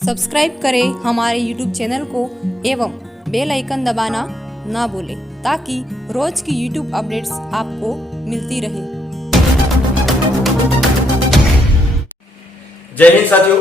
Subscribe करें हमारे YouTube channel को एवं बेल आइकन दबाना ना भूलें ताकि रोज की YouTube अपडेट्स आपको मिलती रहे। जय हिंद साथियों।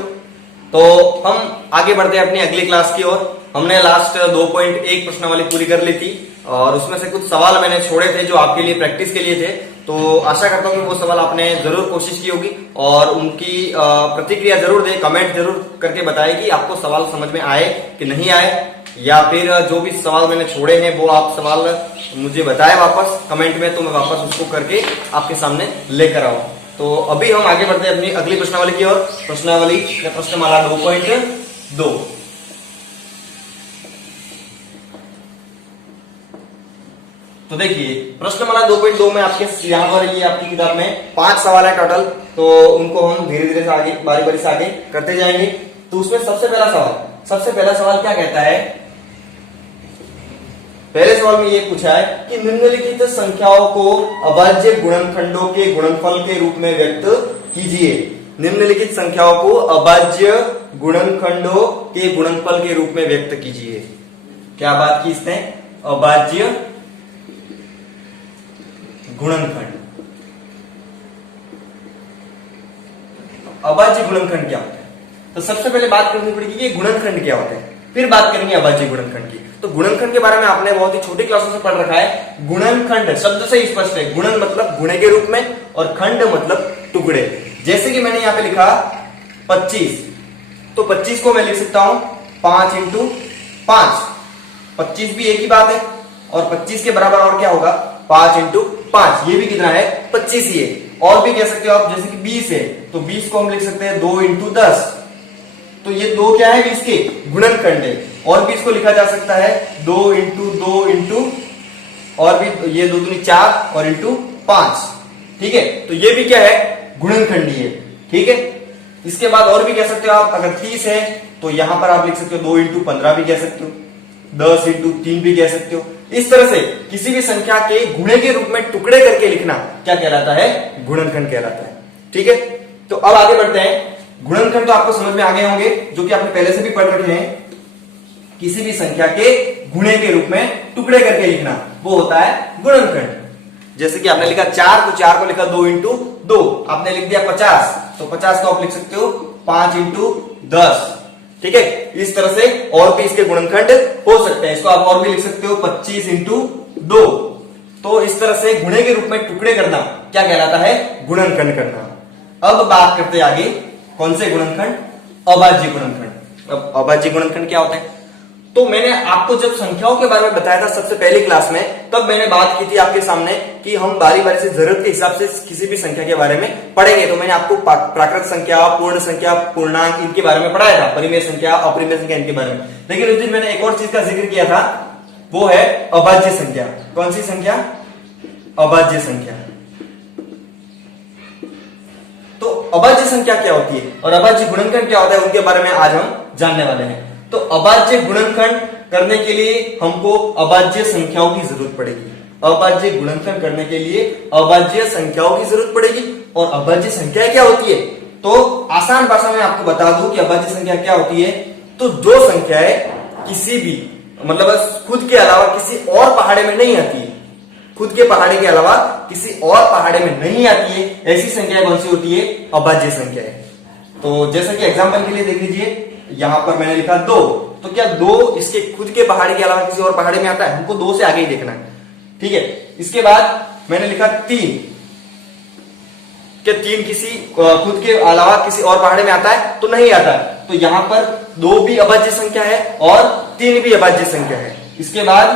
तो हम आगे बढ़ते हैं अपनी अगली क्लास की ओर। हमने लास्ट 2.1 प्रश्नावली पूरी कर ली थी और उसमें से कुछ सवाल मैंने छोड़े थे जो आपके लिए प्रैक्टिस के लिए थे। तो आशा करता हूँ कि वो सवाल आपने जरूर कोशिश की होगी और उनकी प्रतिक्रिया जरूर दे, कमेंट जरूर करके बताए कि आपको सवाल समझ में आए कि नहीं आए, या फिर जो भी सवाल मैंने छोड़े हैं वो आप सवाल मुझे बताए वापस कमेंट में, तो मैं वापस उसको करके आपके सामने लेकर आऊं। तो अभी हम आगे बढ़ते हैं अपनी अगली प्रश्नावली की ओर। प्रश्नावली या प्रश्नमाला 2.2। तो देखिए प्रश्नमाला 2.2 में आपके यहाँ पर ये आपकी किताब में 5 सवाल है टोटल। तो उनको हम धीरे धीरे से आगे बारी बारी से आगे करते जाएंगे। तो उसमें सबसे पहला सवाल क्या कहता है? पहले सवाल में ये पूछा है कि निम्नलिखित संख्याओं को अभाज्य गुणनखंडों के गुणनफल के रूप में व्यक्त कीजिए। निम्नलिखित संख्याओं को अभाज्य गुणनखंडों के गुणनफल के रूप में व्यक्त कीजिए। क्या बात की इसने? अभाज्य गुणनखंड। अभाज्य गुणनखंड क्या होता है? तो सबसे पहले बात करनी पड़ेगी कि गुणनखंड क्या होता है, फिर बात करेंगे अभाज्य गुणनखंड की। तो गुणनखंड के बारे में आपने बहुत ही छोटी क्लासों से पढ़ रखा है। गुणनखंड शब्द से ही स्पष्ट है। गुणन मतलब गुणे के रूप में और खंड मतलब टुकड़े। जैसे कि मैंने यहां पे लिखा 25, तो 25 को मैं लिख सकता हूं 5 इंटू 5। 25 भी एक ही बात है और 25 के बराबर और क्या होगा? 5 इंटू 5। ये भी कितना है? 25 ही है। और भी कह सकते हो आप, जैसे कि 20 है तो 20 को हम लिख सकते हैं 2 इंटू 10। तो ये दो क्या है? 20 के गुणनखंड है। और भी इसको लिखा जा सकता है 2 इंटू और भी ये 2 दूनी 4 और इंटू 5। ठीक है, तो ये भी क्या है? गुणनखंडी है। ठीक है, इसके बाद और भी कह सकते हो आप, अगर 30 है तो यहां पर आप लिख सकते हो 2 इंटू 15 भी कह सकते हो, 10 इंटू 3 भी कह सकते हो। इस तरह से किसी भी संख्या के गुणे के रूप में टुकड़े करके लिखना क्या कहलाता है? गुणनखंड कहलाता है। ठीक है, तो अब आगे बढ़ते हैं। गुणनखंड तो आपको समझ में आ गए होंगे, जो कि आपने पहले से भी पढ़ रखे हैं। किसी भी संख्या के गुणे के रूप में टुकड़े करके लिखना वो होता है गुणनखंड। जैसे कि आपने लिखा 4, तो 4 को लिखा 2 इंटू 2। आपने लिख दिया 50, तो 50 को आप लिख सकते हो 5 इंटू 10। ठीक है, इस तरह से और भी इसके गुणनखंड हो सकते हैं। इसको आप और भी लिख सकते हो 25 इंटू 2। तो इस तरह से गुणे के रूप में टुकड़े करना क्या कहलाता है? गुणनखंड करना। अब बात करते हैं आगे कौन से गुणनखंड? अभाज्य गुणनखंड। अब अभाज्य गुणनखंड क्या होता है? तो मैंने आपको जब संख्याओं के बारे में बताया था सबसे पहली क्लास में, तब मैंने बात की थी आपके सामने कि हम बारी बारी से जरूरत के हिसाब से किसी भी संख्या के बारे में पढ़ेंगे। तो मैंने आपको प्राकृत संख्या, पूर्ण संख्या, पूर्णांक इनके बारे में पढ़ाया था, परिमेय संख्या, अपरिमेय संख्या इनके बारे में। लेकिन उस दिन मैंने एक और चीज का जिक्र किया था, वो है अभाज्य संख्या। कौन सी संख्या? अभाज्य संख्या। तो अभाज्य संख्या क्या होती है और अभाज्य गुणनखंड क्या होता है, उनके बारे में आज हम जानने वाले हैं। तो अभाज्य गुणनखंड करने के लिए हमको अभाज्य संख्याओं की जरूरत पड़ेगी। अभाज्य गुणनखंड करने के लिए अभाज्य संख्याओं की जरूरत पड़ेगी। और अभाज्य संख्या क्या होती है? तो आसान भाषा में आपको बता दूं कि अभाज्य संख्या क्या होती है। तो जो संख्याएं किसी भी मतलब खुद के अलावा किसी और पहाड़े में नहीं आती है, खुद के पहाड़े के अलावा किसी और पहाड़े में नहीं आती है, ऐसी संख्या कौन सी होती है? अभाज्य संख्या है। तो जैसा कि एग्जांपल के लिए देख लीजिए, यहां पर मैंने लिखा 2, तो क्या 2 इसके खुद के पहाड़ी के अलावा किसी और पहाड़ी में आता है? हमको 2 से आगे ही देखना है। ठीक है, इसके बाद मैंने लिखा 3, क्या 3 किसी खुद के अलावा किसी और पहाड़ी में आता है? तो नहीं आता है। तो यहां पर 2 भी अभाज्य संख्या है और 3 भी अभाज्य संख्या है। इसके बाद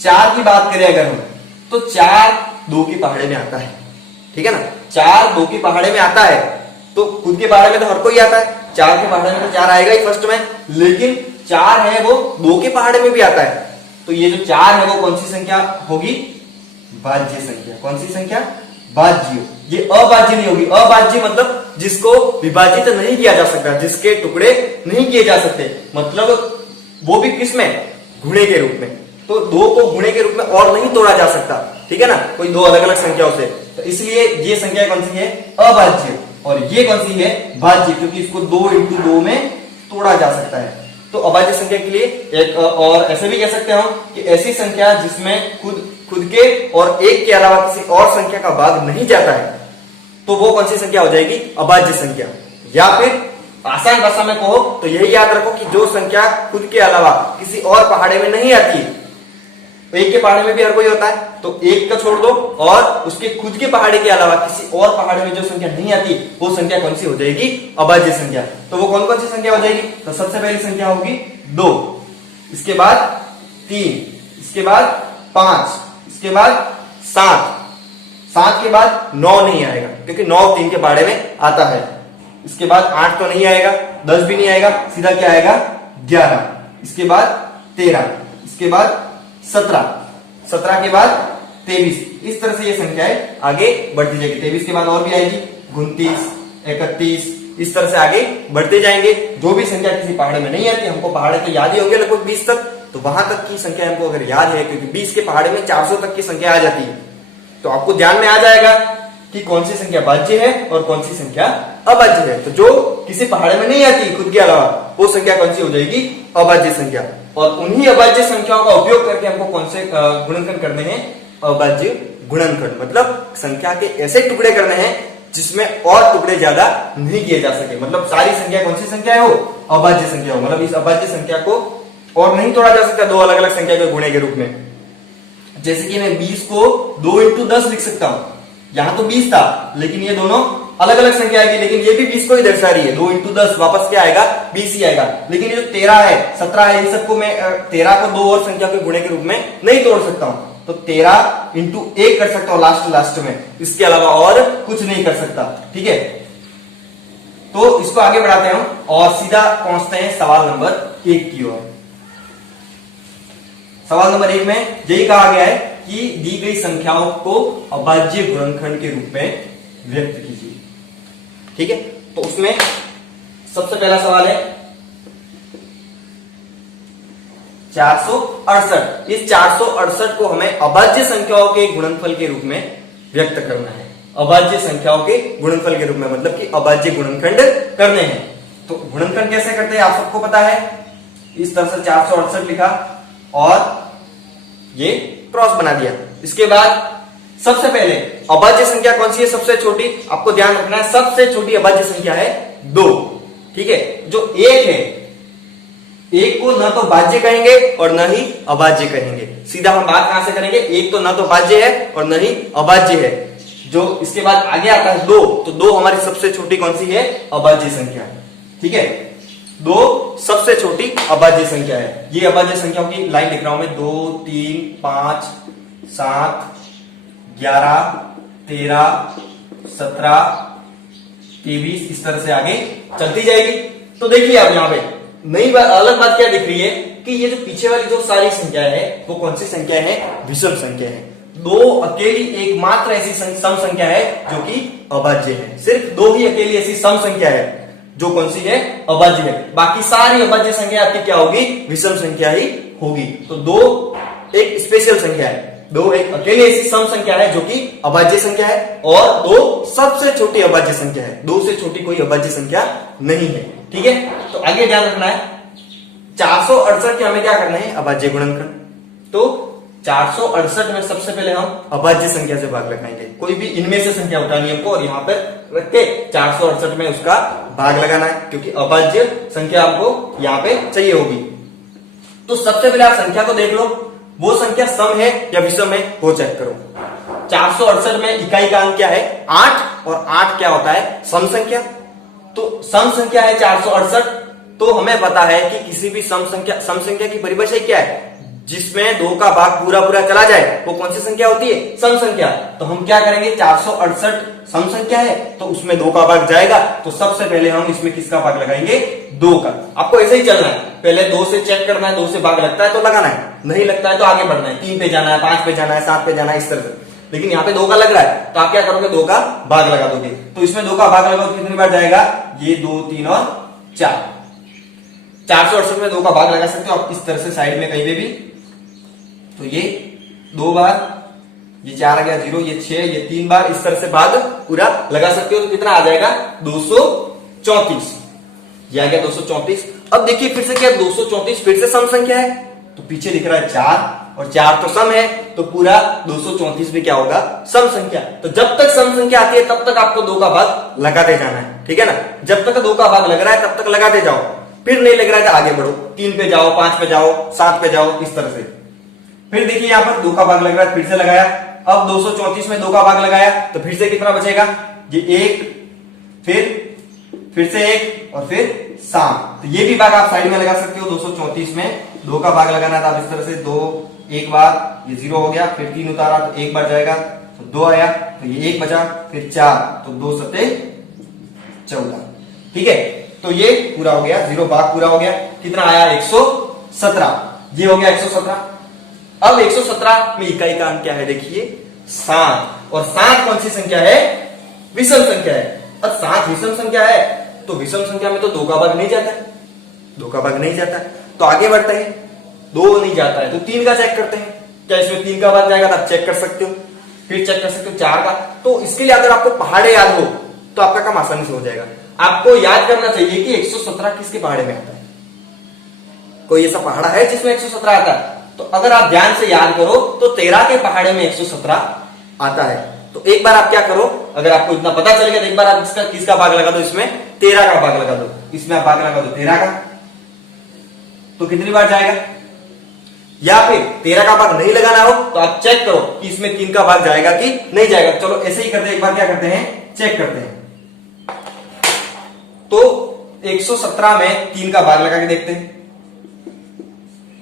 4 की बात करें अगर हम, तो 4 2 की पहाड़े में आता है। ठीक है ना, 4 2 की पहाड़े में आता है। तो खुद के पहाड़े में तो हर कोई आता है, 4 के पहाड़े में तो 4 आएगा ही फर्स्ट में, लेकिन 4 है वो 2 के पहाड़े में भी आता है। तो ये जो 4 है वो कौन सी संख्या होगी? भाज्य संख्या। कौन सी संख्या? भाज्य। ये अभाज्य नहीं होगी। अभाज्य मतलब जिसको विभाजित नहीं किया जा सकता, जिसके टुकड़े नहीं किए जा सकते, मतलब वो भी किसमें? गुणे के रूप में। तो 2 को गुणे के रूप में और नहीं तोड़ा जा सकता। ठीक है ना, कोई 2 अलग अलग संख्याओं से। तो इसलिए ये संख्या कौन सी है? अभाज्य। और ये कौन सी है, भाज्य, क्योंकि इसको 2 इंटू 2 में तोड़ा जा सकता है। तो अभाज्य संख्या के लिए एक और ऐसे भी कह सकते हैं हम कि ऐसी संख्या जिसमें खुद के और एक के अलावा किसी और संख्या का भाग नहीं जाता है, तो वो कौन सी संख्या हो जाएगी, अभाज्य संख्या। या फिर आसान भाषा में कहो तो यही याद रखो कि जो संख्या खुद के अलावा किसी और पहाड़े में नहीं आती, तो एक के पहाड़े में भी हर कोई होता है, तो एक का छोड़ दो और उसके खुद के पहाड़े के अलावा किसी और पहाड़े में जो संख्या नहीं आती, वो संख्या कौन सी हो जाएगी, अभाज्य संख्या। तो वो कौन कौन सी संख्या हो जाएगी, तो सबसे पहली संख्या होगी 2, इसके बाद 3, इसके बाद 5, इसके बाद 7, 7 के बाद 9 नहीं आएगा क्योंकि 9 3 के पहाड़े में आता है, इसके बाद 8 तो नहीं आएगा, 10 भी नहीं आएगा, सीधा क्या आएगा 11, इसके बाद 13, इसके बाद 17, 17 के बाद 23, इस तरह से ये संख्याएं आगे बढ़ती जाएगी। 23 के बाद और भी आएगी 29, 31, इस तरह से आगे बढ़ते जाएंगे। जो भी संख्या किसी पहाड़े में नहीं आती, हमको पहाड़े तो याद ही होंगे लगभग 20 तक, तो वहां तक की संख्या हमको अगर याद है, क्योंकि 20 के पहाड़े में 400 तक की संख्या आ जाती है, तो आपको ध्यान में आ जाएगा कि कौन सी संख्या भाज्य है और कौन सी संख्या अभाज्य है। तो जो किसी पहाड़े में नहीं आती खुद के अलावा, वो संख्या कौन सी हो जाएगी, अभाज्य संख्या। और उन्हीं अभाज्य संख्याओं का उपयोग करके हमको कौन से गुणनखंड करने हैं, अभाज्य गुणनखंड। मतलब संख्या के ऐसे टुकड़े करने हैं जिसमें और टुकड़े ज्यादा नहीं किए जा सके। मतलब सारी संख्या कौन सी संख्या हो, अभाज्य संख्या हो। मतलब इस अभाज्य संख्या को और नहीं तोड़ा जा सकता दो अलग अलग संख्या के गुणे के रूप में। जैसे कि मैं 20 को 2 इंटू 10 लिख सकता हूं, यहां तो 20 था लेकिन ये दोनों अलग अलग संख्या आएगी, लेकिन ये भी 20 को ही दर्शा रही है। 2 इंटू 10 वापस क्या आएगा, 20 ही आएगा। लेकिन ये जो 13 है, 17 है, इन सबको मैं 13 को 2 और संख्या के गुणे के रूप में नहीं तोड़ सकता हूं, तो 13 इंटू 1 कर सकता हूं लास्ट में, इसके अलावा और कुछ नहीं कर सकता। ठीक है, तो इसको आगे बढ़ाते हैं और सीधा पहुंचते हैं सवाल नंबर 1 की ओर। सवाल नंबर 1 में यही कहा गया है कि दी गई संख्याओं को अभाज्य गुणनखंड के रूप में व्यक्त कीजिए। ठीक है, तो उसमें सबसे पहला सवाल है 468। इस 468 को हमें अभाज्य संख्याओं के गुणनफल के रूप में व्यक्त करना है। अभाज्य संख्याओं के गुणनफल के रूप में, मतलब कि अभाज्य गुणनखंड करने हैं। तो गुणनखंड कैसे करते हैं आप सबको पता है। इस तरह से 468 लिखा और ये क्रॉस बना दिया। इसके बाद सबसे पहले अभाज्य संख्या कौन सी है, सबसे छोटी, आपको ध्यान रखना है, सबसे छोटी अभाज्य संख्या है 2। ठीक है, जो 1 है, 1 को न तो भाज्य कहेंगे और न ही अभाज्य कहेंगे। सीधा हम बात कहां से करेंगे, 1 तो न तो भाज्य है और न ही अभाज्य है। जो इसके बाद आगे आता है 2, तो 2 हमारी सबसे छोटी कौन सी है, अभाज्य संख्या। ठीक है, 2 सबसे छोटी अभाज्य संख्या है। ये अभाज्य संख्याओं की लाइन लिख रहा हूं मैं, 2, 3, 5, 7, 11, 13, 17, 23, इस तरह से आगे चलती जाएगी। तो देखिए आप यहाँ पे नई बात, अलग बात क्या दिख रही है कि ये जो पीछे वाली जो सारी संख्या है वो कौन सी संख्या है, विषम संख्या है। 2 अकेली एकमात्र ऐसी सम संख्या है जो कि अभाज्य है। सिर्फ 2 ही अकेली ऐसी सम संख्या है जो कौन सी है, अभाज्य है। बाकी सारी अभाज्य संख्या आपकी क्या होगी, विषम संख्या ही होगी। तो 2 एक स्पेशल संख्या है, 2 एक अकेली ऐसी सम संख्या है जो कि अभाज्य संख्या है, और 2 सबसे छोटी अभाज्य संख्या है। 2 से छोटी कोई अभाज्य संख्या नहीं है। ठीक है, तो आगे ध्यान रखना है 468 के हमें क्या करना है, अभाज्य गुणनखंड। तो 468 में सबसे पहले हम अभाज्य संख्या से भाग लगाएंगे। कोई भी इनमें से संख्या उठानी हमको और यहाँ पर रख के 468 में उसका भाग लगाना है, क्योंकि अभाज्य संख्या आपको यहाँ पे चाहिए होगी। तो सबसे पहले आप संख्या को देख लो, वो संख्या सम है या विषम है वो चेक करो। 468 में इकाई का अंक क्या है, 8, और 8 क्या होता है, सम संख्या। तो सम संख्या है 468, तो हमें पता है कि किसी भी सम संख्या की परिभाषा क्या है, जिसमें 2 का भाग पूरा पूरा चला जाए वो कौन सी संख्या होती है, सम संख्या। तो हम क्या करेंगे, 468 सम संख्या है तो उसमें 2 का भाग जाएगा, तो सबसे पहले हम इसमें किसका भाग लगाएंगे, 2 का। आपको ऐसे ही चलना है, पहले 2 से चेक करना है, 2 से भाग लगता है तो लगाना है, नहीं लगता है तो आगे बढ़ना है, 3 पे जाना है, 5 पे जाना है, 7 पे जाना है, इस तरह से। लेकिन यहाँ पे 2 का लग रहा है तो आप क्या करोगे, 2 का भाग लगा दोगे। तो इसमें 2 का भाग लगाओ तो कितनी बार जाएगा, ये 2, 3 और 4। 468 में 2 का भाग लगा सकते हो आप इस तरह से साइड में कहीं पे भी। तो ये 2 बार ये 4 आ गया 0, ये 6, ये 3 बार, इस तरह से भाग पूरा लगा सकते हो। तो कितना आ जाएगा 234, ये आ गया 234। अब देखिए फिर से क्या 234 फिर से सम संख्या है, तो पीछे दिख रहा है 4 और 4 तो सम है, तो पूरा 234 भी क्या होगा सम संख्या। तो जब तक सम संख्या आती है तब तक आपको 2 का भाग लगाते जाना है, ठीक है ना। जब तक 2 का भाग लग रहा है तब तक लगाते जाओ, फिर नहीं लग रहा है तो आगे बढ़ो, 3 पे जाओ, 5 पे जाओ, 7 पे जाओ, इस तरह से। फिर देखिए यहां पर 2 का भाग लग रहा है, फिर से लगाया। अब 234 में 2 का भाग लगाया तो फिर से कितना बचेगा, ये 1, फिर से 1 और फिर 7। तो ये भी भाग आप साइड में लगा सकते हो। 234 में 2 का भाग लगाना था, आप इस तरह से 2 एक बार, ये 0 हो गया, फिर 3 उतारा तो 1 बार जाएगा, तो 2 आया, तो ये 1 बचा, फिर 4, तो 2 सते 14, ठीक है। तो ये पूरा हो गया, 0 भाग पूरा हो गया। कितना आया 117, ये हो गया 117। अब 117 में इकाई का अंक क्या है देखिए 7, और 7 कौन सी संख्या है, विषम संख्या है। अब 7 विषम संख्या है तो विषम संख्या में तो 2 का भाग नहीं जाता है, 2 का भाग नहीं जाता है, तो आगे बढ़ते हैं। 2 नहीं जाता है तो 3 का चेक करते हैं, क्या इसमें 3 का भाग जाएगा, तो आप चेक कर सकते हो। फिर चेक कर सकते हो 4 का। तो इसके लिए अगर आपको पहाड़े याद हो तो आपका काम आसानी से हो जाएगा। आपको याद करना चाहिए कि 117 किसके पहाड़े में आता है, कोई ऐसा पहाड़ा है जिसमें 117 आता है। तो अगर आप ध्यान से याद करो तो 13 के पहाड़े में 117 आता है। तो एक बार आप क्या करो, अगर आपको इतना पता चलेगा तो एक बार आप इसका किसका भाग लगा दो, इसमें 13 का भाग लगा दो, इसमें आप भाग लगा दो 13 का, तो कितनी बार जाएगा। या फिर 13 का भाग नहीं लगाना हो तो आप चेक करो कि इसमें 3 का भाग जाएगा कि नहीं जाएगा। चलो ऐसे ही करते हैं, एक बार क्या करते हैं चेक करते हैं। तो 117 में 3 का भाग लगा के देखते हैं,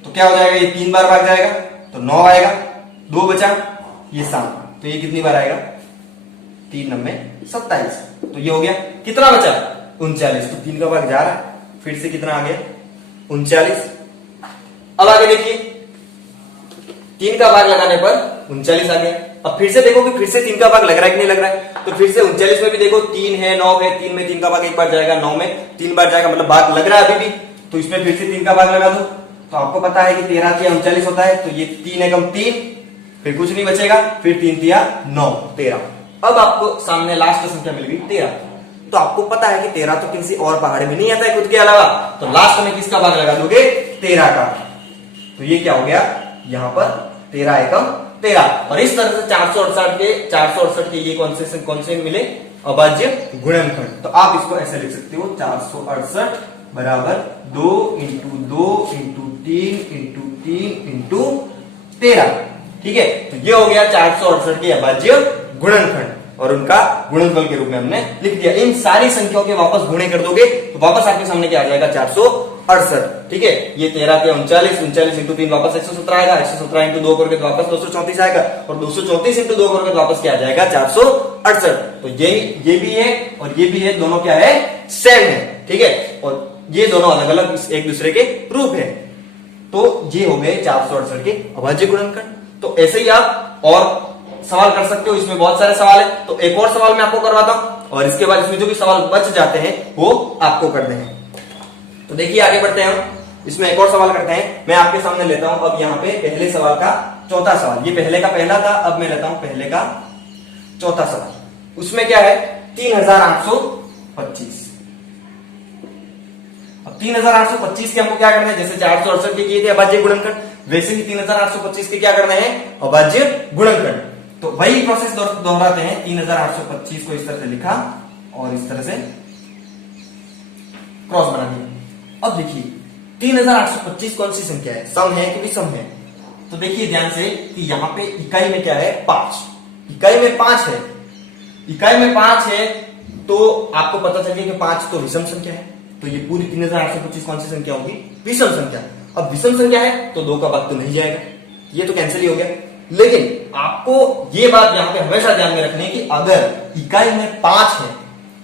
तो क्या हो जाएगा, ये 3 बार भाग जाएगा तो 9 आएगा, 2 बचा, ये 7, तो ये कितनी बार आएगा 3 9 27, तो ये हो गया। कितना बचा 39, तो 3 का भाग जा रहा है, फिर से कितना आ गया 39। अब आगे देखिए 3 का भाग लगाने पर 39 आ गया। अब फिर से देखो कि फिर से 3 का भाग लग रहा है कि नहीं लग रहा है, तो फिर से 39 में भी देखो 3 है 9 है, 3 में 3 का भाग एक बार जाएगा, 9 में 3 बार जाएगा, मतलब भाग लग रहा है अभी भी। तो इसमें फिर से 3 का भाग लगा दो, तो आपको पता है कि 13 तिया 39 होता है, तो ये 3 एकम 3, फिर कुछ नहीं बचेगा, फिर 3 तिया 9 13। अब आपको सामने लास्ट संख्या मिल गई 13। तो आपको पता है कि 13 तो किसी और पहाड़े में नहीं आता है खुद के अलावा, तो लास्ट में किसका भाग लगा दोगे 13 का। तो ये क्या हो गया यहाँ पर 13 एकम 13। और इस तरह से 468 के ये कौन से मिले अभाज्य गुणनखंड। तो आप इसको ऐसे लिख सकते हो 468 बराबर 2 इंटू 2 इंटू 3 इंटू 3 इंटू 13, ठीक है। तो ये हो गया 468 के अभाज्य गुणनखंड, और उनका गुणनफल के रूप में हमने लिख दिया। इन सारी संख्याओं के वापस गुणे कर दोगे तो वापस आपके सामने क्या आ जाएगा 468, ठीक है। ये 13 के 39, 39 इंटू 3 वापस 117 आएगा, 117 इंटू 2 करके तो वापस 234 आएगा, और 234 इंटू 2 करके तो वापस क्या आ जाएगा 468। तो ये भी है और ये भी है, दोनों क्या है सेम है, ठीक है। और ये दोनों अलग अलग एक दूसरे के रूप है। तो ये हो गए 468 के अभाज्य गुणनखंड। तो ऐसे ही आप और सवाल कर सकते हो, इसमें बहुत सारे सवाल है। तो एक और सवाल मैं आपको करवाता हूं, और इसके बाद इसमें जो भी सवाल बच जाते हैं वो आपको करने हैं। तो देखिए आगे बढ़ते हैं हम, इसमें एक और सवाल करते हैं। मैं आपके सामने लेता हूं अब यहाँ पे पहले सवाल का चौथा सवाल। ये पहले का पहला था, अब मैं लेता हूं पहले का चौथा सवाल। उसमें क्या है 3825। अब 3825 के हमको क्या करना है, जैसे 468 के किए थे अभाज्य गुणनखंड, वैसे ही 3825 के क्या करना है अभाज्य गुणनखंड। तो वही प्रोसेस दोहराते हैं। 3825 को इस तरह से लिखा और इस तरह से क्रॉस बना दिया। अब देखिए 3825 कौन सी संख्या है, सम है कि विषम है। तो देखिए ध्यान से कि यहाँ पे इकाई में क्या है 5, इकाई में 5 है, इकाई में 5 है, तो आपको पता चल गया कि 5 तो विषम संख्या है। तो ये पूरी 3825 कौन सी संख्या होगी विषम संख्या। अब विषम संख्या है तो 2 का भाग तो नहीं जाएगा, ये तो कैंसिल ही हो गया। लेकिन आपको ये बात यहां पे हमेशा ध्यान में रखनी है कि अगर इकाई में 5 है,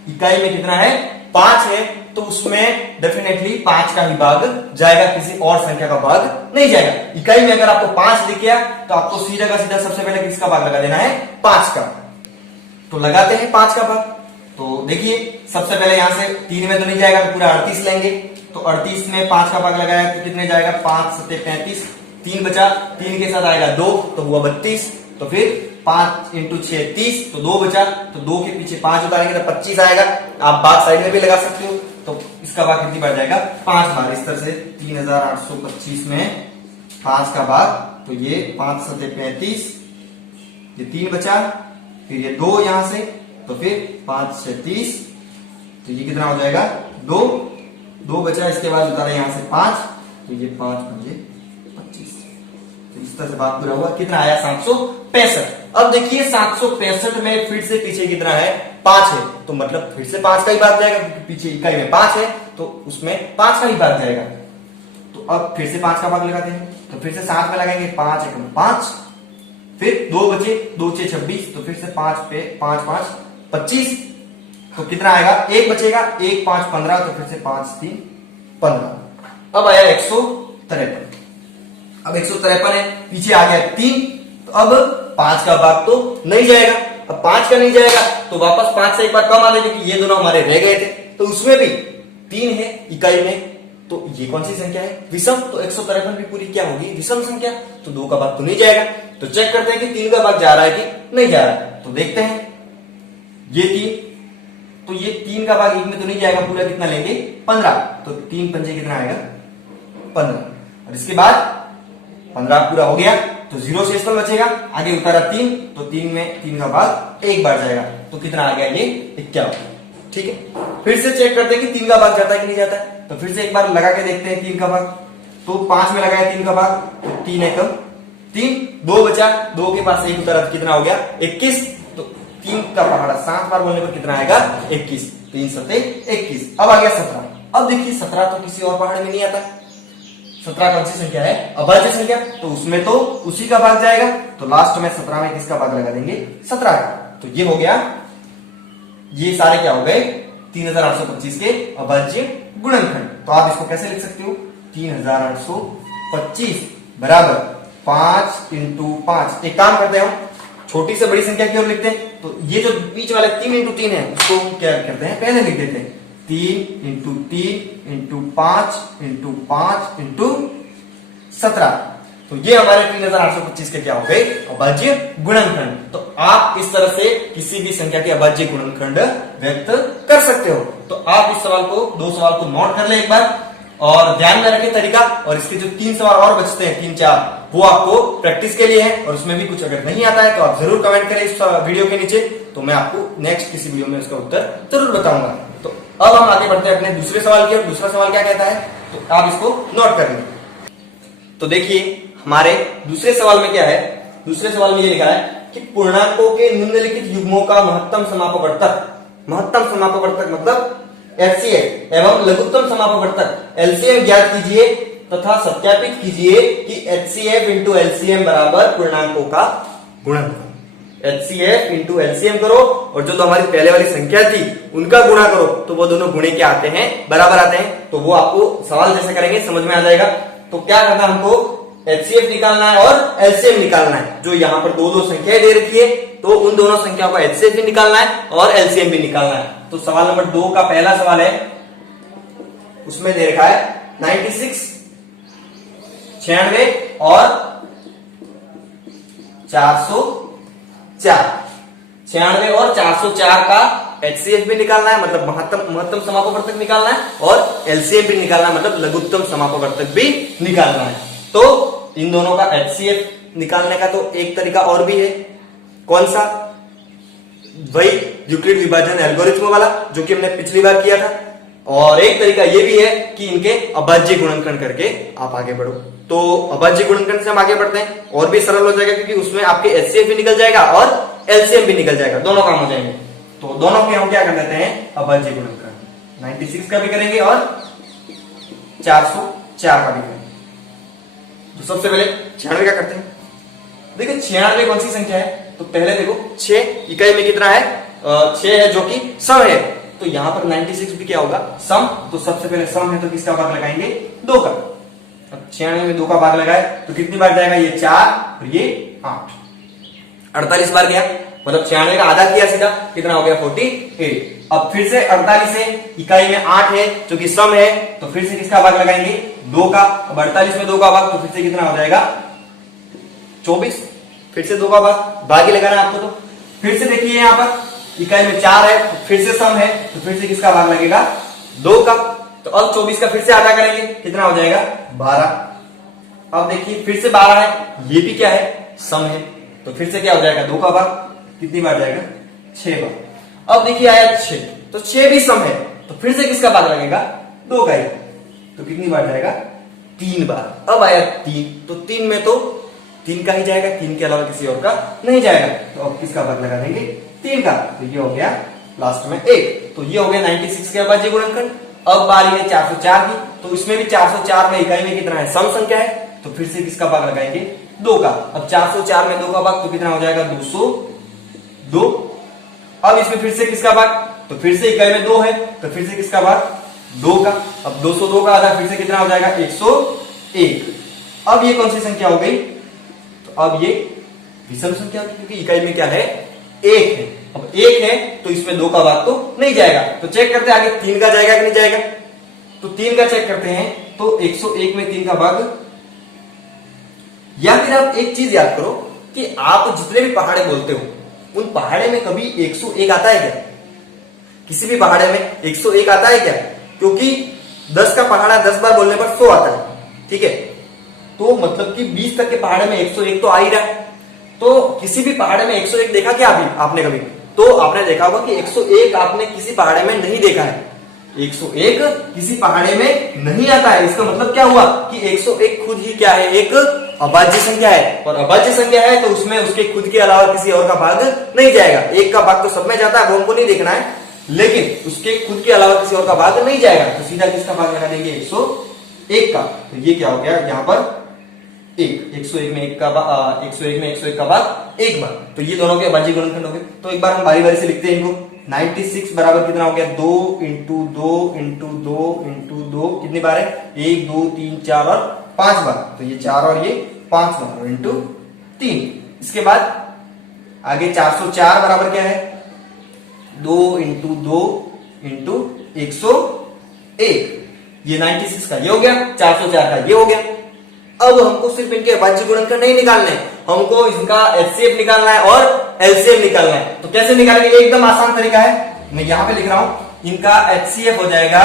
इकाई में कितना है 5 है, तो उसमें डेफिनेटली 5 का ही भाग जाएगा, किसी और संख्या का भाग नहीं जाएगा। इकाई में अगर आपको 5 दिख गया तो आपको सीधा का सीधा सबसे पहले किसका भाग लगा देना है 5 का। तो लगाते हैं 5 का भाग। तो देखिए सबसे पहले यहां से 3 में तो नहीं जाएगा, तो पूरा 38 लेंगे। तो 38 में 5 का भाग लगाया तो कितने जाएगा 5 7 35, 3 बचा, 3 के साथ आएगा 2 तो हुआ 32, तो फिर 5 इंटू 6 30, तो 2 बचा, तो 2 के पीछे 5 उतारेंगे तो 25 आएगा। आप बात साइड में भी लगा सकते हो, तो इसका भाग कितनी बार जाएगा? 5 बार। इस तरह से 3825 में 5 का भाग, तो ये 5 सते 35, ये 3 बचा, फिर ये 2 यहां से, तो फिर 5 से 30, तो ये कितना हो जाएगा? 2 बचा, इसके बाद उतारा यहां से 5, तो ये 5 पंजे 25। तो इस तरह से बात पूरा हुआ। कितना आया? 765। अब देखिए 765 में फिर से पीछे कितना है? 5 है, तो मतलब फिर से 5 का ही भाग जाएगा, क्योंकि पीछे इकाई में 5 है, तो उसमें 5 का ही भाग जाएगा। तो अब फिर से 5 का भाग लगाते हैं, तो फिर से 7 में लगाएंगे, 5 एकम 5, फिर 2 बचे, 2 6 26, तो फिर से 5 पे 5 5 25, तो कितना आएगा? 1 बचेगा, 1 5 15, तो फिर से 5 3 15। अब आया 153। अब 153 है, पीछे आ गया 3, तो अब 5 का भाग तो नहीं जाएगा। अब 5 का नहीं जाएगा तो वापस 5 से एक बार कम आ गए, क्योंकि ये दोनों हमारे रह गए थे, तो उसमें भी 3 है इकाई में, तो ये कौन सी संख्या है? विषम। तो 153 भी पूरी क्या होगी? विषम संख्या। तो 2 का भाग तो नहीं जाएगा, तो चेक करते हैं कि 3 का भाग जा रहा है कि नहीं जा रहा है। तो देखते हैं, ये 3, तो ये 3 का भाग 1 में तो नहीं जाएगा, पूरा कितना लेंगे? 15, तो 3 पंजे कितना आएगा? 15। और इसके बाद 15 पूरा हो गया, तो 0 शेष बचेगा, आगे उतारा 3, तो 3 में 3 का भाग 1 बार जाएगा, तो कितना आ गया? ये 51। ठीक है, फिर से चेक करते हैं कि 3 का भाग जाता है कि नहीं जाता है। तो फिर से एक बार लगा के देखते हैं 3 का भाग, तो 5 में लगाया 3 का भाग, तो 3 एकम 3, 2 बचा, 2 के पास 1 उतारा, तो कितना हो गया? 21। तो 3 का पहाड़ा 7 बार बोलने पर कितना आएगा? 21। 3 सते 21। अब आ गया 17। अब देखिए 17 तो किसी और पहाड़ में नहीं आता। 17 कौन सी संख्या है? अभाज्य संख्या, तो उसमें तो उसी का भाग जाएगा, तो लास्ट में 17 में किसका भाग लगा देंगे? 17 का। तो ये हो गया, ये सारे क्या हो गए? 3825 के अभाज्य गुणनखंड। तो आप इसको कैसे लिख सकते हो? 3825 बराबर 5 इंटू 5। एक काम करते हैं, छोटी से बड़ी संख्या की ओर लिखते हैं, तो ये जो बीच वाला 3 इंटू 3 है, उसको क्या करते हैं? पहले लिख देते हैं 3 इंटू 3 इंटू 5 इंटू 5 इंटू 17। तो ये हमारे 3825 के क्या हो गए? अभाज्य गुणनखंड। तो आप इस तरह से किसी भी संख्या के अभाज्य गुणनखंड व्यक्त कर सकते हो। तो आप इस सवाल को, 2 सवाल को नोट कर ले एक बार, और ध्यान में रखें तरीका, और इसके जो 3 सवाल और बचते हैं, 3 4, वो आपको प्रैक्टिस के लिए है, और उसमें भी कुछ अगर नहीं आता है तो आप जरूर कमेंट करें इस वीडियो के नीचे, तो मैं आपको नेक्स्ट किसी वीडियो में उसका उत्तर जरूर बताऊंगा। तो अब हम आगे बढ़ते हैं अपने दूसरे सवाल की ओर। दूसरा सवाल क्या कहता है, तो आप इसको नोट कर लें। तो देखिए हमारे दूसरे सवाल में क्या है? दूसरे सवाल में ये लिखा है कि पूर्णांकों के निम्नलिखित युग्मों का महत्तम समापवर्तक मतलब एचसीएफ एवं लघुत्तम समापवर्तक एलसीएम ज्ञात कीजिए तथा सत्यापित कीजिए कि एचसीएफ इंटू एलसीएम बराबर पूर्णांकों का गुणनफल। एचसीएफ इंटू एलसीएम करो, और जो हमारी पहले वाली संख्या थी उनका गुणा करो, तो वो दोनों गुणे क्या आते हैं? बराबर आते हैं। तो वो आपको सवाल जैसे करेंगे समझ में आ जाएगा। तो क्या करना है हमको? एचसीएफ निकालना है और एलसीएम निकालना है। जो यहाँ पर 2 संख्याएं दे रखी है, तो उन दोनों संख्याओं का एचसीएफ भी निकालना है और एलसीएम भी निकालना है। तो सवाल नंबर 2 का पहला सवाल है, उसमें दे रखा है 96 96 और 404। 96 और 404 का एचसीएफ भी निकालना है, मतलब महत्तम समापवर्तक निकालना है, और एलसीएम भी निकालना है, मतलब लघुत्तम समापवर्तक भी निकालना है। तो इन दोनों का एचसीएफ निकालने का तो एक तरीका और भी है। कौन सा? वही यूक्लिड विभाजन एल्गोरिथ्म वाला, जो कि हमने पिछली बार किया था। और एक तरीका ये भी है कि इनके अभाज्य गुणनखंड करके आप आगे बढ़ो। तो अभाज्य गुणनखंड से हम आगे बढ़ते हैं, और भी सरल हो जाएगा, क्योंकि उसमें आपके एचसीएफ भी निकल जाएगा और एलसीएम भी निकल जाएगा, दोनों काम हो जाएंगे। तो दोनों के हम क्या कर देते हैं? अभाज्य गुणनखंड 96 का भी करेंगे और 404 का भी करेंगे। तो सबसे पहले 96 का करते हैं। देखिए 96 कौन सी संख्या है? तो पहले देखो 6 इकाई में कितना है? 6 है, जो कि सम है। तो यहां पर 96 भी क्या होगा? सम। तो सबसे पहले सम है, तो किसका भाग लगाएंगे? 2 का। अब 96 में 2 का भाग लगाए तो कितनी बार जाएगा? ये 4 और ये 8, 48 बार गया, मतलब 96 का आधा किया सीधा, कितना हो गया? 48। अब फिर से 48 है, इकाई में 8 है, जो कि सम है, तो फिर से किसका भाग लगाएंगे? 2 का। अब 48 में 2 का भाग, तो फिर से कितना हो जाएगा? 24। फिर से 2 का भाग ही लगाना है आपको। तो फिर से देखिए यहाँ पर इकाई में 4 है, तो फिर से सम है, तो फिर से किसका भाग लगेगा? 2 का। तो अब 24 का फिर से आधा करेंगे, कितना हो जाएगा? 12। अब देखिए फिर से 12 है, ये भी क्या है? सम है, तो फिर से क्या हो जाएगा? 2 का भाग कितनी बार जाएगा? 6 बार। अब देखिए आया 6, तो 6 भी सम है, तो फिर से किसका भाग लगेगा? 2 का ही, तो कितनी बार जाएगा? 3 बार। अब आया 3, तो 3 में तो 3 का ही जाएगा, 3 के अलावा किसी और का नहीं जाएगा। तो अब किसका भाग लगा देंगे? 3 का। तो ये हो गया लास्ट में 1। तो ये हो गया 96 के अभाज्य गुणनखंड। अब बारी है 404 की, तो इसमें भी 404 में इकाई में कितना है? सम संख्या है, तो फिर से किसका भाग लगाएंगे? 2 का। अब 404 में 2 का भाग, तो कितना हो जाएगा? 202। अब इसमें फिर से किसका भाग? तो फिर से इकाई में 2 है, तो फिर से किसका भाग? 2 का। अब 202 का आधा फिर से कितना हो जाएगा? 101। अब ये कौन सी संख्या हो गई? तो अब ये विषम संख्या होगी, क्योंकि इकाई में क्या है? 1 है। अब 1 है, तो इसमें 2 का भाग तो नहीं जाएगा। तो चेक करते हैं आगे 3 का जाएगा कि नहीं जाएगा। तो 3 का चेक करते हैं, तो 101 में 3 का भाग। या फिर आप एक चीज याद करो कि आप जितने भी पहाड़े बोलते हो, उन पहाड़े में कभी 101 आता है क्या? किसी भी पहाड़े में 101 आता है क्या? क्योंकि 10 का पहाड़ा 10 बार बोलने पर 100 आता है, ठीक है। तो मतलब कि 20 तक के पहाड़े में 101 तो आ ही रहा है। तो किसी भी पहाड़े में 101 देखा क्या अभी आपने कभी? तो आपने देखा होगा कि 101 आपने किसी पहाड़े में नहीं देखा है। 101 किसी पहाड़े में नहीं आता है। इसका मतलब क्या हुआ कि 101 खुद ही क्या है? एक अभाज्य संख्या है, और अभाज्य संख्या है तो उसमें उसके खुद के अलावा किसी और का भाग नहीं जाएगा। एक का भाग तो सब में जाता है, वो हमको नहीं देखना है, लेकिन उसके खुद के अलावा किसी और का भाग नहीं जाएगा। तो सीधा किसका भाग लगा देंगे? 101 का। तो ये क्या हो गया यहाँ पर? 101 में 1 का भाग, 101 में 101 का भाग 1 बार। तो ये दोनों के अभाज्य गुणनखंड हो गए। तो एक बार हम बारी बारी से लिखते हैं इनको। 96 बराबर कितना हो गया? 2 इंटू 2 इंटू 2 इंटू 2, कितनी बार है? 1 2 3 4 और 5 बार। तो ये 4 और ये 5 बार इंटू 3। इसके बाद आगे 404 बराबर क्या है? 2 इंटू 2 इंटू 101। ये 96 का ये हो गया, 404 का ये हो गया। अब हमको सिर्फ इनके अभाज्य गुणनखंड नहीं निकालने, हमको इसका एचसीएफ निकालना है और एलसीएम निकालना है। तो कैसे निकालेंगे? एकदम आसान तरीका है, मैं यहां पे लिख रहा हूं। इनका एचसीएफ हो जाएगा,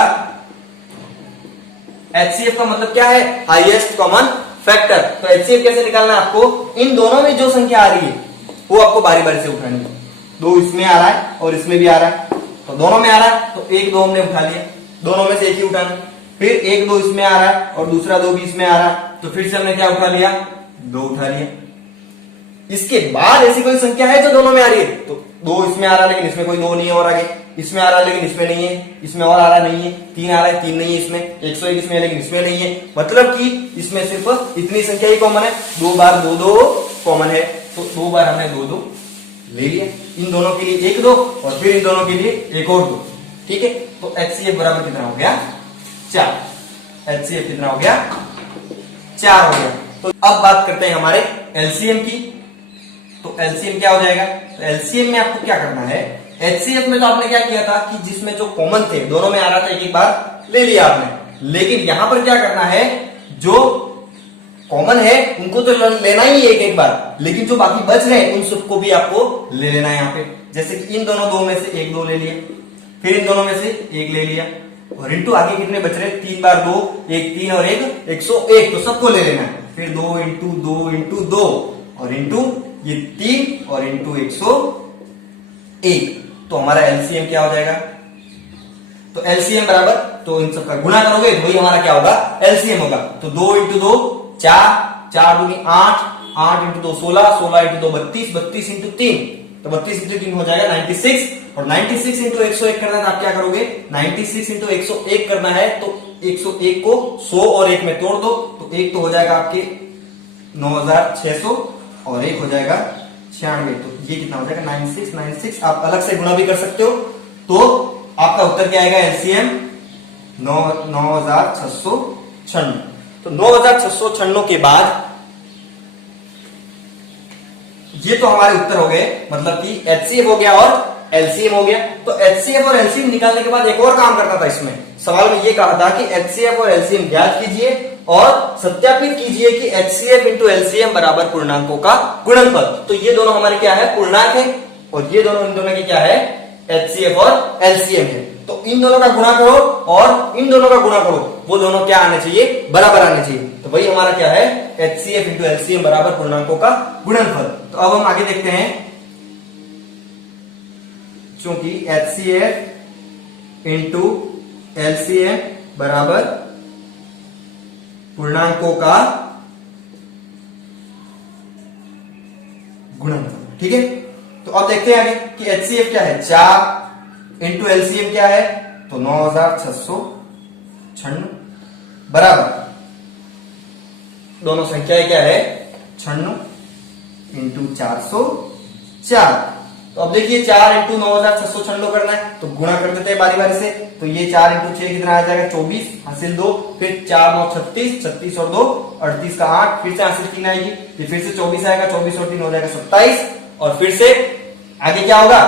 एचसीएफ का मतलब क्या है? Highest common factor. तो एचसीएफ कैसे निकालना है आपको? इन दोनों में जो संख्या आ रही है वो आपको बारी बारी से उठानी है। 2 इसमें आ रहा है और इसमें भी आ रहा है, तो दोनों में आ रहा है, तो 1 2 हमने उठा लिया, दोनों में से एक ही उठाना। फिर 1 2 इसमें आ रहा है और दूसरा 2 भी इसमें आ रहा है, तो फिर से हमने क्या उठा लिया? 2 उठा लिया। इसके बाद ऐसी कोई संख्या है जो दोनों में आ रही है? तो 2 इसमें आ रहा है लेकिन इसमें कोई 2 नहीं है, और आगे इसमें आ रहा है लेकिन इसमें नहीं है, इसमें और आ रहा नहीं है, 3 आ रहा है 3 नहीं है इसमें, 101 इसमें है लेकिन इसमें नहीं है। मतलब कि इसमें सिर्फ इतनी संख्या ही कॉमन है, 2 बार 2 2 कॉमन है, तो 2 बार हमने 2 2 ले लिया। इन दोनों के लिए 1 2 और फिर इन दोनों के लिए एक और 2, ठीक है। तो एचसीएफ बराबर कितना हो गया? 4। एचसीएफ कितना हो गया? 4 हो गया। तो अब बात करते हैं हमारे एलसीएम की। तो एलसीएम क्या हो जाएगा? तो एलसीएम में आपको क्या करना है? एचसीएफ में तो आपने क्या किया था कि जिसमें जो कॉमन थे दोनों में आ रहा था, एक एक बार ले लिया आपने। लेकिन यहां पर क्या करना है? जो कॉमन है उनको तो लेना ही एक एक बार, लेकिन जो बाकी बच रहे हैं उन सबको भी आपको ले लेना है यहाँ पे। जैसे कि इन दोनों 2 में से 1 2 ले लिया, फिर इन दोनों में से 1 ले लिया, और इंटू आगे कितने बच रहे? 3 बार 2, 1 3 और 1 101, तो सबको ले लेना है। फिर 2 इंटू 2 इंटू 2 और इंटू ये 3 और इंटू 101। तो हमारा एलसीएम क्या हो जाएगा? तो एलसीएम बराबर, तो इन सबका गुणा करोगे तो वही हमारा क्या होगा? एलसीएम होगा। तो 2 इंटू 2 4, 4 दूनी 8, 8 इंटू 2 16, 16 इंटू 2 32, 32 इंटू 3, तो 32 इंटू 3 हो जाएगा 96, और 96 इंटू 101 करना है तो आप क्या करोगे? 96 इंटू 101 करना है तो 101 को 100 और 1 में तोड़ दो, तो 1 तो हो जाएगा आपके 9600 और 1 हो जाएगा 96। तो ये कितना हो जाएगा? 9696। आप अलग से गुणा भी कर सकते हो, तो आपका उत्तर क्या आएगा? एलसीएम 9696। तो 9696 के बाद ये तो हमारे उत्तर हो गए, मतलब कि एचसीएफ हो गया और एलसीएम हो गया। तो एचसीएफ और एलसीएम निकालने के बाद एक और काम करना था। इसमें सवाल में ये कहा था कि एचसीएफ और एलसीएम ज्ञात कीजिए और सत्यापित कीजिए कि HCF इंटू LCM बराबर पूर्णांकों का गुणनफल। तो ये दोनों हमारे क्या है, पूर्णांक है, और ये दोनों इन दोनों के क्या है, HCF और LCM है। तो इन दोनों का गुणा करो और इन दोनों का गुणा करो, वो दोनों क्या आने चाहिए, बराबर आने चाहिए। तो वही हमारा क्या है, HCF इंटू LCM बराबर पूर्णांकों का गुणनफल। तो अब हम आगे देखते हैं, क्योंकि HCF इंटू LCM बराबर पूर्णांकों का गुणनफल। ठीक है, तो अब देखते हैं आगे कि HCF क्या है, 4 इंटू LCM क्या है, तो 9696 बराबर दोनों संख्याएं क्या है, 96 इंटू 404। तो अब देखिए 4 इंटू 9696 करना है, तो गुणा कर देते हैं बारी बारी से। तो ये 4 इंटू 6 कितना आ जाएगा, 24 हासिल 2, फिर 4 9 36, 36 और 2 38 का 8, फिर से हासिल 3 आएगी, ये फिर से 24 आएगा, 24 और 3 हो जाएगा 27, और फिर से आगे क्या होगा,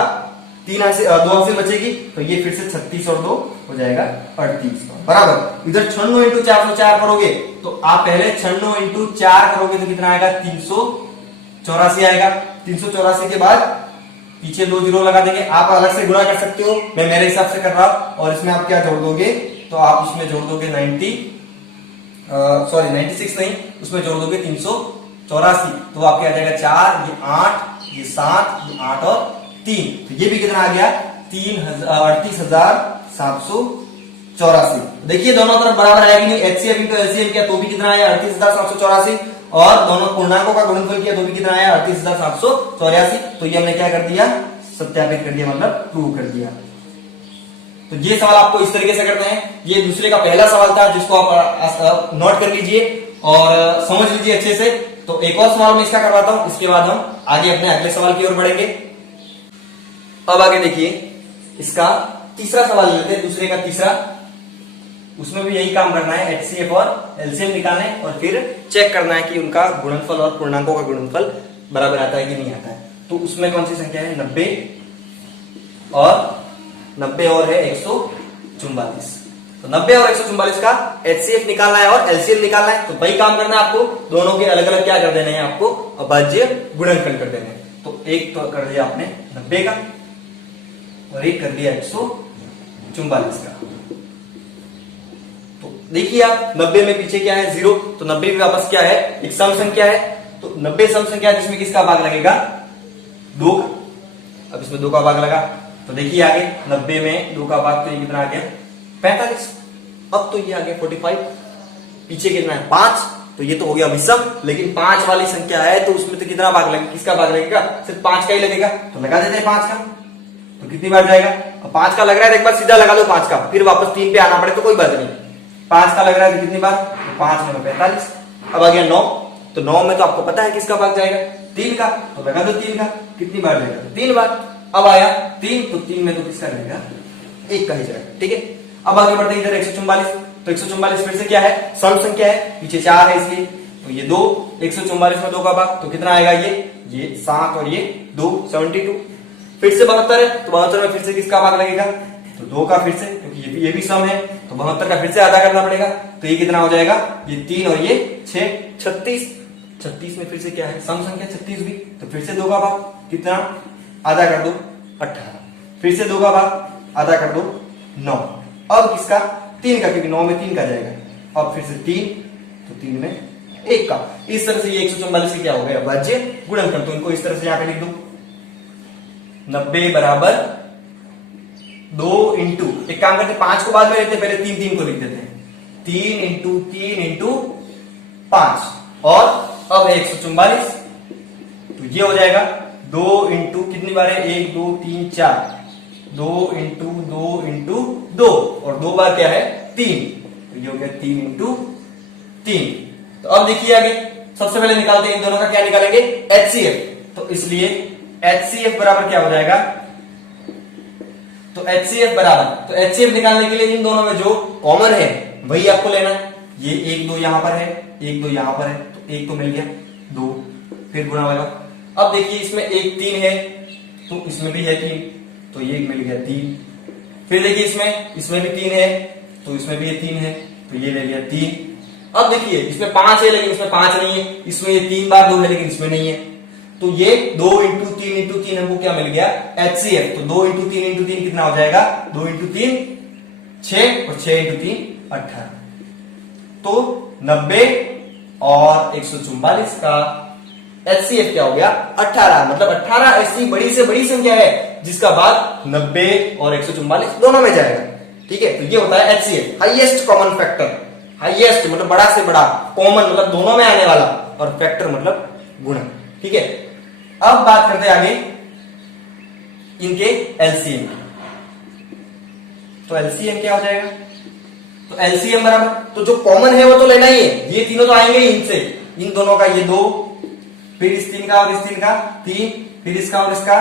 2 हासिल बचेगी, तो ये फिर से 36 और 2 हो जाएगा 38 बराबर। इधर 96 इंटू 404 करोगे, तो आप पहले 96 इंटू 4 करोगे तो कितना आएगा, 384 आएगा। 384 के बाद पीछे 2 जीरो लगा देंगे, आप अलग से गुणा कर सकते हो, मैं मेरे हिसाब से कर रहा हूं, और इसमें आप क्या जोड़ दोगे, तो आप इसमें जोड़ दोगे 96 नहीं, उसमें जोड़ दोगे 384, तो आपके आ जाएगा 4, ये 8, ये 7, ये 8 और 3, तो ये भी कितना आ गया, 38,784। देखिए दोनों तरफ बराबर आएगी नहीं, HCF इंटू LCM किया तो भी कितना आया, 38,784, और दोनों पूर्णांकों का गुणनफल किया तो भी कितना आया, 38,784। तो ये हमने क्या कर दिया, सत्यापित कर दिया, मतलब प्रूव कर दिया। तो ये सवाल आपको इस तरीके से करते हैं। ये दूसरे का पहला सवाल था, जिसको आप नोट कर लीजिए और समझ लीजिए अच्छे से। तो एक और सवाल मैं इसका करवाता हूं, इसके बाद हम आगे अपने अगले सवाल की ओर बढ़ेंगे। अब आगे देखिए, इसका तीसरा सवाल लेते हैं, दूसरे का तीसरा। उसमें भी यही काम करना है, HCF और LCM निकालना है और फिर चेक करना है कि उनका गुणनफल और पूर्णांकों का गुणनफल बराबर आता है कि नहीं आता है। तो उसमें कौन सी संख्या है, 90 और है 144। तो 90 और 144 का HCF निकालना है और LCM निकालना है। तो वही काम करना है आपको, दोनों के अलग अलग क्या कर देने हैं, आपको अभाज्य गुणनखंड कर देने हैं। तो एक तो कर दिया आपने 90 का और एक कर दिया 144 का। तो देखिए आप 90 में पीछे क्या है, 0, तो 90 में वापस क्या है, एक सम संख्या है। तो 90 सम संख्या जिसमें किसका भाग लगेगा, 2 का। अब इसमें 2 का भाग लगा, तो देखिए आगे 90 में 2 का भाग, तो ये कितना आ गया, 45। अब तो ये आ गया 45, पीछे कितना है, 5, तो ये तो हो गया विषम। लेकिन 5 वाली संख्या है तो उसमें तो कितना भाग लगेगा, किसका भाग लगेगा, सिर्फ 5 का ही लगेगा। तो लगा देते हैं 5 का, तो कितनी बार जाएगा, अब 5 का लग रहा है, एक बार सीधा लगा दो 5 का, फिर वापस 3 पे आना पड़े तो कोई बात नहीं। 5 का लग रहा है तो कितनी बार, तो 5 में 45। अब आ गया 9, तो 9 में तो आपको पता है किसका भाग जाएगा, 3 का, तो लगा दो 3 का, कितनी बार जाएगा, 3 बार। अब आया 3, तो 3 में तो किसका रहेगा, 1 का ही जाएगा। ठीक है, अब आगे बढ़ते हैं इधर 144। तो 144 फिर से क्या है, सम संख्या है, पीछे 4 है इसलिए, तो ये 2, 144 में 2 का भाग, तो कितना आएगा, ये 7 और ये 2, 72। फिर से 72 है, तो 72 में फिर से किसका भाग लगेगा, तो 2 का फिर से, क्योंकि ये भी सम है, तो 72 का फिर से आधा करना पड़ेगा। तो ये कितना हो जाएगा, ये 3 और ये 6, 36। 36 में फिर से क्या है, सम संख्या 36 भी, तो फिर से 2 का भाग, कितना, आधा कर दो 18, फिर से 2 का भाग, आधा कर दो 9। अब किसका, 3 का, क्योंकि 9 में 3 का जाएगा। अब फिर से 3, तो 3 में 1 का। इस तरह से ये 144 की क्या हो गया, अभाज्य गुणनखंड। तो इनको इस तरह से यहां पे लिख दो, 90 बराबर 2 इंटू, एक काम करते 5 को बाद में लेते, पहले 3 को लिख देते हैं, 3 इंटू 3 इंटू 5, और अब 144, तो ये हो जाएगा 2 इंटू, कितनी बार है, 1 2 3 4, 2 इंटू 2 इंटू 2, और 2 बार क्या है, 3, तो ये हो गया 3 इंटू 3। तो अब देखिए आगे, सबसे पहले निकालते हैं इन दोनों का, क्या निकालेंगे, HCF। तो इसलिए HCF बराबर क्या हो जाएगा, तो HCF बराबर, तो HCF निकालने के लिए इन दोनों में जो कॉमन है वही आपको लेना है। ये 1 2 यहां पर है, 1 2 यहां पर है, तो 1 तो मिल गया, 2, फिर गुणा लगा। अब देखिए इसमें 1 3 है, तो इसमें भी है 3, तो ये मिल गया 3। फिर देखिए इसमें भी 3 है, तो इसमें भी ये 3 है, तो ये ले लिया 3। अब देखिए इसमें 5 है लेकिन इसमें 5 नहीं है, इसमें ये 3 बार 2 है लेकिन इसमें नहीं है, तो ये 2 इंटू 3 हमको क्या मिल गया, HCF। तो 2 इंटू 3 कितना हो जाएगा, 2 इंटू 3 6 और 6 इंटू 3 18। तो 90 और 144 का HCF क्या हो गया, 18। मतलब 18 ऐसी बड़ी से बड़ी संख्या है जिसका बाद 90 और 144 दोनों में जाएगा। ठीक है, तो ये होता है HCF, highest common factor. Highest मतलब बड़ा से बड़ा, कॉमन मतलब दोनों में आने वाला, और फैक्टर मतलब गुणा। ठीक है, अब बात करते हैं आगे इनके एलसीएम। तो एलसीएम क्या हो जाएगा, तो एलसीएम बराबर, तो जो कॉमन है वो तो लेना ही है, ये तीनों तो आएंगे ही इनसे, इन दोनों का ये 2, फिर इस 3 का और इस 3 का 3, फिर इसका और इसका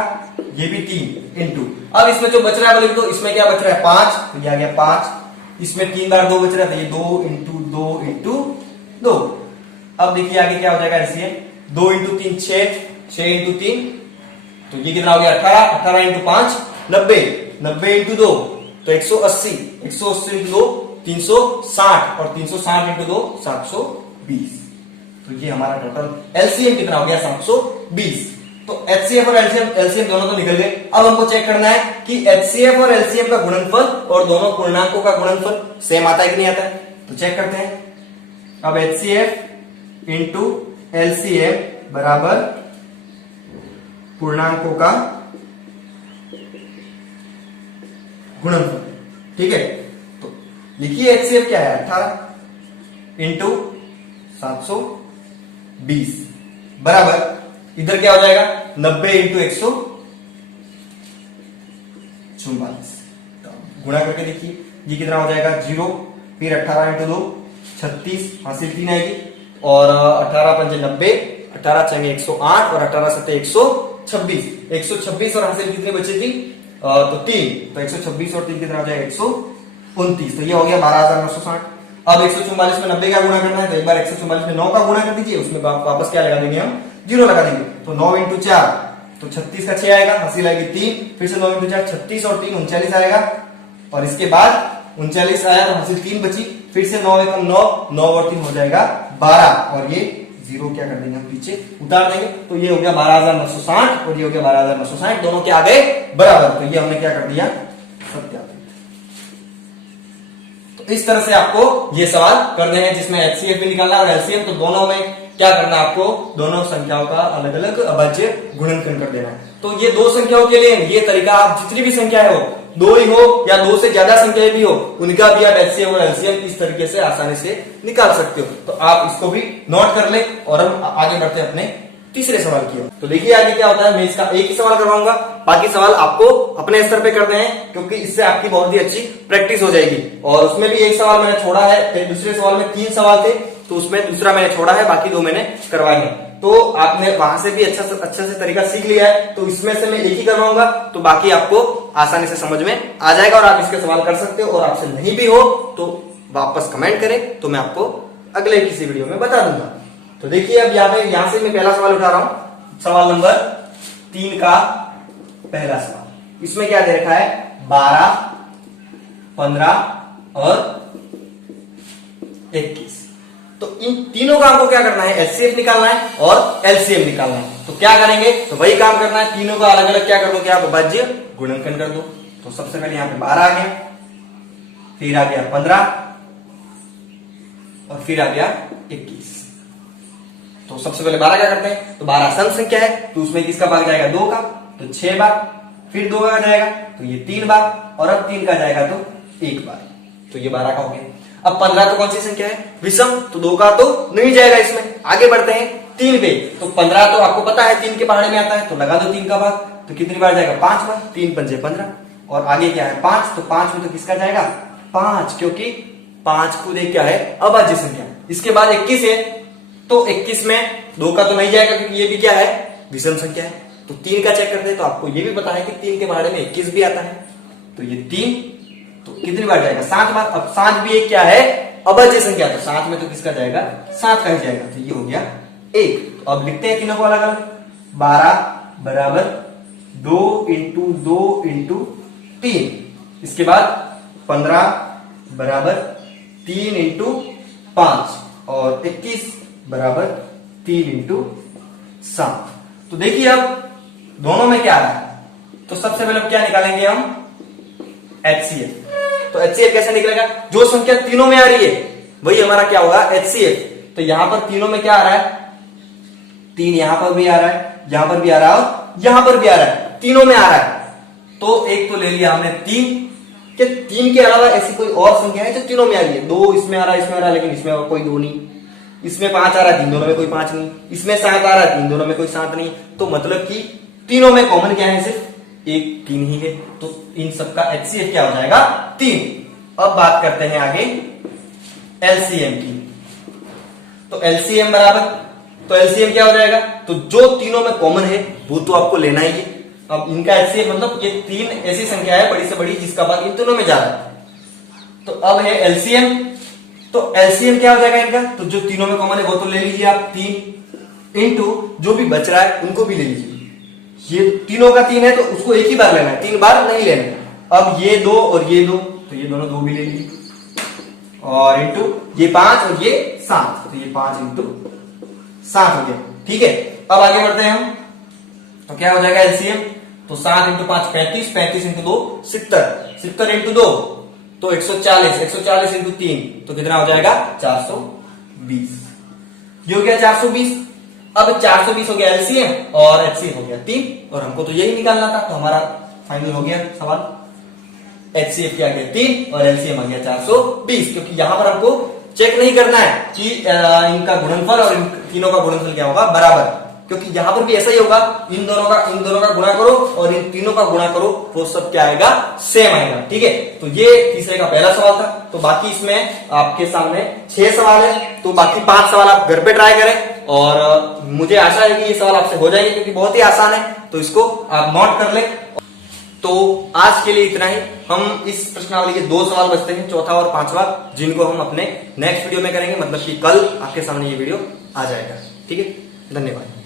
ये भी 3 इंटू, अब इसमें जो बच रहा है बोले तो इसमें क्या बच रहा है 5, तो ये आ गया 5, इसमें 3 बार 2 बच रहा है तो ये 2 इंटू 2 इंटू 2। अब देखिए आगे क्या हो जाएगा एलसीएम, 2 इंटू 3 6, 6 इंटू 3 तो ये कितना हो गया 18, 18 इंटू 5 90, 90 इंटू 2 तो 180, 180 इंटू 2 360 और 360 इंटू 2 720। तो ये हमारा टोटल एलसीएम कितना हो गया 720। तो एचसीएफ और एलसीएम दोनों तो निकल गए। अब हमको चेक करना है कि एचसीएफ और एलसीएम का गुणनफल और दोनों पूर्णांकों का गुणनफल सेम आता है कि नहीं आता है, तो चेक करते हैं। अब एचसीएफ इंटू एलसीएम बराबर पूर्णांकों का गुणनफल। ठीक है, तो लिखिए एचसीएफ क्या है 18 इंटू 720 बराबर, इधर क्या हो जाएगा 90 इंटू 144। गुणा करके देखिए ये कितना हो जाएगा 0, फिर 18 इंटू 2 36, हासिल 3 आएगी, और 18 पंजे 90, 18 चंगे 108 और 18 सत्ते 126, 126 और हासिल कितनी बचेगी तो 3, तो 126 और 3 कितना हो जाएगा 129, तो ये हो गया 12,960। अब 144 में 90 का गुणा करना है, तो एक बार 144 में 9 का गुणा कर दीजिए, उसमें वापस क्या लगा देंगे हम 0 लगा देंगे, तो 9 इंटू 4 तो 36 का 6 आएगा, हासिल आएगी 3, फिर से 9 इंटू 4 36 और 3 39 आएगा, और इसके बाद 39 आया तो हासिल 3 बची, फिर से 9 एकम 9, 9 और 3 हो जाएगा 12, और ये 0 क्या कर देंगे हम पीछे उतार देंगे, तो ये हो गया 12,960 और ये हो गया 12,960, दोनों क्या आ गए बराबर, तो ये हमने क्या कर दिया सत्यापित। तो इस तरह से आपको ये सवाल करने हैं जिसमें एचसीएफ भी निकालना है और एलसीएम, तो दोनों में क्या करना है आपको, दोनों संख्याओं का अलग अलग अभाज्य गुणनखंड कर देना है। तो ये दो संख्याओं के लिए ये तरीका, आप जितनी भी संख्या हो, 2 ही हो या 2 से ज्यादा संख्याएं भी हो, उनका भी आप एचसीएफ और एलसीएम इस तरीके से आसानी से निकाल सकते हो। तो आप इसको भी नोट कर ले, और हम आगे बढ़ते हैं अपने तीसरे सवाल की ओर। तो देखिए आगे क्या होता है, मैं इसका एक ही सवाल करवाऊंगा, बाकी सवाल आपको अपने स्तर पे करने हैं, क्योंकि इससे आपकी बहुत ही अच्छी प्रैक्टिस हो जाएगी। और उसमें भी एक सवाल मैंने छोड़ा है, फिर दूसरे सवाल में 3 सवाल थे, तो उसमें दूसरा मैंने छोड़ा है, बाकी 2 मैंने करवाए हैं। तो आपने वहां से भी अच्छा से तरीका सीख लिया है, तो इसमें से मैं एक ही करवाऊंगा, तो बाकी आपको आसानी से समझ में आ जाएगा और आप इसके सवाल कर सकते हो। और आपसे नहीं भी हो तो वापस कमेंट करें, तो मैं आपको अगले किसी वीडियो में बता दूंगा। तो देखिए अब यहां से मैं पहला सवाल उठा रहा हूं, सवाल नंबर 3 का पहला सवाल। इसमें क्या दे रखा है 12, 15 और 21। तो इन तीनों का आपको क्या करना है, एचसीएफ निकालना है और एलसीएम निकालना है। तो क्या करेंगे, तो वही काम करना है, तीनों का अलग अलग क्या कर दो, क्या आप अभाज्य गुणनखंड कर दो। तो सबसे पहले यहां पे 12 आ गया, फिर आ गया 15 और फिर आ गया 21। तो सबसे पहले 12 क्या करते हैं, तो 12 सम संख्या है, तो उसमें किसका भाग जाएगा 2 का, तो 6 बार, फिर 2 का जाएगा तो ये 3 बार, और अब 3 का जाएगा तो 1 बार, तो ये 12 का हो गया। अब 15 तो कौन सी संख्या है, विषम, तो 2 का तो नहीं जाएगा इसमें। आगे बढ़ते हैं 3 पे, तो 15 तो आपको पता है 3 के पहाड़े में आता है, तो लगा दो 3 का भाग, तो कितनी बार जाएगा 5 बार, 3 पंजे 15, और आगे क्या है 5, तो 5 में तो किसका जाएगा 5, क्योंकि 5 खुद एक क्या है अभाज्य संख्या। इसके बाद 21 है, तो 21 में 2 का तो नहीं जाएगा क्योंकि ये भी क्या है विषम संख्या है। तो 3 का चेक करते हैं, तो आपको ये भी पता है कि 3 के पहाड़े में 21 भी आता है, तो ये 3 तो कितनी बार जाएगा 7 बार। अब 7 भी एक क्या है अभाज्य संख्या, तो 7 में तो किसका जाएगा 7 का ही जाएगा, तो ये हो गया 1। तो अब लिखते हैं तीनों को अलग अलग, 12 बराबर 2 इंटू 2 इंटू 3, इसके बाद 15 बराबर 3 इंटू 5, और 21 बराबर 3 इंटू 7। तो देखिए अब दोनों में क्या आ रहा है, तो सबसे पहले क्या निकालेंगे हम, HCF। तो HCF कैसे निकलेगा, जो संख्या तीनों में आ रही है वही हमारा क्या होगा, HCF। तो यहां पर तीनों में क्या आ रहा है, 3 यहां पर भी आ रहा है, यहां पर भी आ रहा है और यहां पर भी आ रहा है, तीनों में आ रहा है। तो एक तो ले लिया हमने 3 के, 3 के अलावा ऐसी कोई और संख्या है जो तीनों में आ रही है, 2 इसमें आ रहा है, इसमें आ रहा है, लेकिन इसमें और कोई 2 नहीं, इसमें 5 आ रहा है, 3 दोनों में कोई 5 नहीं, इसमें 7 आ रहा है, 3 दोनों में कोई 7 नहीं। तो मतलब कि तीनों में कॉमन क्या है, सिर्फ एक 3 ही है। तो इन सबका HCF क्या हो जाएगा, 3। अब बात करते हैं आगे LCM की। तो LCM बराबर, तो LCM क्या हो जाएगा, तो जो तीनों में कॉमन है वो तो आपको लेना ही है। अब इनका HCF मतलब ये 3 ऐसी संख्या है बड़ी से बड़ी जिसका भाग इन तीनों में जा रहा है। तो अब है LCM, तो LCM क्या हो जाएगा इनका, तो जो तीनों में कॉमन है वो तो ले लीजिए आप 3 इंटू जो भी बच रहा है उनको भी ले लीजिए। ये तीनों का 3 है तो उसको एक ही बार लेना है, 3 बार नहीं लेना है। अब ये 2 और ये 2, तो ये दोनों 2 भी ले लीजिए, और इंटू ये 5 और ये 7, तो ये 5 इंटू 7 हो गया। ठीक है, अब आगे बढ़ते हैं हम। तो क्या हो जाएगा LCM, तो 7 इंटू 5 35, 35 इंटू 2 70, 70 इंटू 2 तो 140, 140 इंटू 3 तो कितना हो जाएगा, 420। ये हो गया 420। अब 420 हो गया LCM और HCF हो गया 3, और हमको तो यही निकालना था, तो हमारा फाइनल हो गया सवाल। HCF क्या गया 3 और LCM आ गया 420, क्योंकि यहां पर हमको चेक नहीं करना है कि इनका गुणनफल और इन तीनों का गुणनफल क्या होगा, बराबर, क्योंकि यहां पर भी ऐसा ही होगा, इन दोनों का गुणा करो और इन तीनों का गुणा करो, वो सब क्या आएगा, सेम आएगा। ठीक है, तो ये तीसरे का पहला सवाल था। तो बाकी इसमें आपके सामने 6 सवाल है, तो बाकी 5 सवाल आप घर पे ट्राई करें, और मुझे आशा है कि ये सवाल आपसे हो जाएंगे, क्योंकि बहुत ही आसान है, तो इसको आप नोट कर लें। तो आज के लिए इतना ही। हम इस प्रश्नावली के 2 सवाल बचते हैं, चौथा और 5वां, जिनको हम अपने नेक्स्ट वीडियो में करेंगे, मतलब कि कल आपके सामने ये वीडियो आ जाएगा। ठीक है, धन्यवाद।